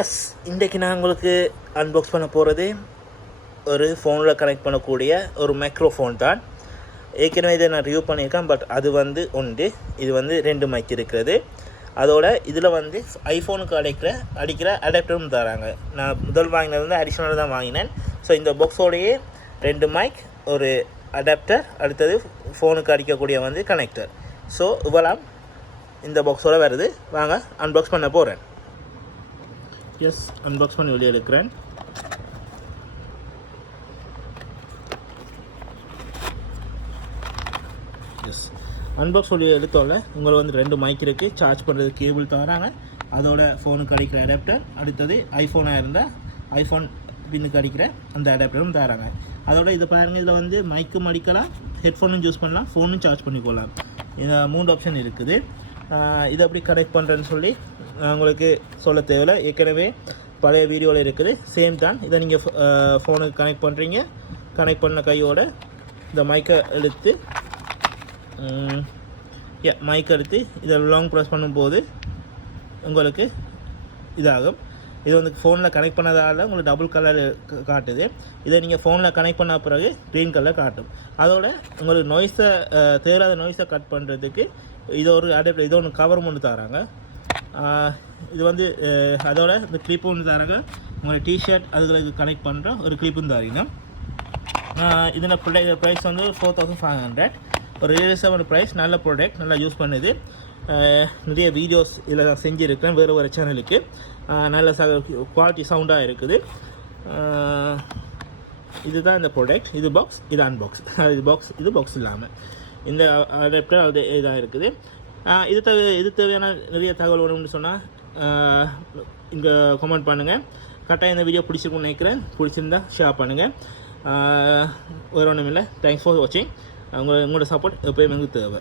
S, இன்றைக்கு நான் உங்களுக்கு அன்பாக்ஸ் பண்ண போகிறது ஒரு ஃபோனில் கனெக்ட் பண்ணக்கூடிய ஒரு மைக்ரோஃபோன் தான். ஏற்கனவே இதை நான் ரிவ்யூ பண்ணியிருக்கேன். பட் அது உண்டு. இது 2 மைக் இருக்கிறது. அதோட இதில் ஐஃபோனுக்கு அடிக்கிற அடாப்டரும் தராங்க. நான் முதல் வாங்கினது அடிஷ்னலாக தான் வாங்கினேன். ஸோ இந்த பாக்ஸோடையே 2 மைக், ஒரு அடாப்டர், அடுத்தது ஃபோனுக்கு அடிக்கக்கூடிய கனெக்டர். ஸோ இவ்வளோ இந்த பாக்ஸோடு வருது. வாங்க அன்பாக்ஸ் பண்ண போகிறேன். எஸ், அன்பாக்ஸ் பண்ணி வெளியே எடுக்கிறேன். எஸ், அன்பாக்ஸ் வெளியே எடுத்தோட உங்களுக்கு 2 மைக் இருக்குது. சார்ஜ் பண்ணுறது கேபிள் தராங்க. அதோட ஃபோனுக்கு அடிக்கிற அடாப்டர், அடுத்தது ஐஃபோனாக இருந்தால் ஐஃபோன் பின்னுக்கு அடிக்கிற அந்த அடாப்டரும் தராங்க. அதோட இதை பாருங்கள், இதில் மைக்கும் அடிக்கலாம், ஹெட்ஃபோனும் யூஸ் பண்ணலாம், ஃபோனும் சார்ஜ் பண்ணிக்கொள்ளலாம். 3 ஆப்ஷன் இருக்குது. இதை எப்படி கனெக்ட் பண்ணுறேன்னு சொல்லி உங்களுக்கு சொல்ல தேவையில்லை. ஏற்கனவே பழைய வீடியோவில் இருக்குது. சேம் தான். இதை நீங்கள் ஃபோனுக்கு கனெக்ட் பண்ணுறீங்க. கனெக்ட் பண்ண கையோட இந்த மைக்கை எடுத்து இதை லாங் ப்ரெஸ் பண்ணும்போது உங்களுக்கு இதாகும். இது ஃபோனில் கனெக்ட் பண்ணதால் உங்களுக்கு டபுள் கலர் காட்டுது. இதை நீங்கள் ஃபோனில் கனெக்ட் பண்ண பிறகு க்ரீன் கலர் காட்டும். அதோட உங்களுக்கு நாய்ஸை தேவையில்லாத நாய்ஸை கட் பண்ணுறதுக்கு இது ஒரு அடாப்டர், இது ஒன்று கவர் ஒன்று தராங்க. இது அதோட இந்த கிளிப்பு ஒன்று தராங்க. உங்களோட டிஷர்ட் அதுகளுக்கு கனெக்ட் பண்ணுற ஒரு கிளிப்பும் தரீங்க. இதில் ப்ரைஸ் 4500. ஒரு ரீசனபிள் ப்ரைஸ். நல்ல ப்ராடக்ட், நல்லா யூஸ் பண்ணுது. நிறைய வீடியோஸ் இதில் தான் செஞ்சுருக்கேன் வேறு சேனலுக்கு. நல்ல குவாலிட்டி சவுண்டாக இருக்குது. இதுதான் இந்த ப்ராடக்ட். இது பாக்ஸ், இது அன்பாக்ஸ். இது பாக்ஸ் இல்லாமல் இந்த அடாப்டர் அது இதாக இருக்குது. இது தேவையான நிறைய தகவல் வேணும்னு சொன்னால் இங்கே கமெண்ட் பண்ணுங்கள். கரெக்டாக இந்த வீடியோ பிடிச்சிருக்குன்னு நினைக்கிறேன். பிடிச்சிருந்தா ஷேர் பண்ணுங்கள். வேறு ஒன்றும் இல்லை. தேங்க்ஸ் ஃபார் வாட்சிங். உங்களோட சப்போர்ட் எப்போயும் எங்களுக்கு தேவை.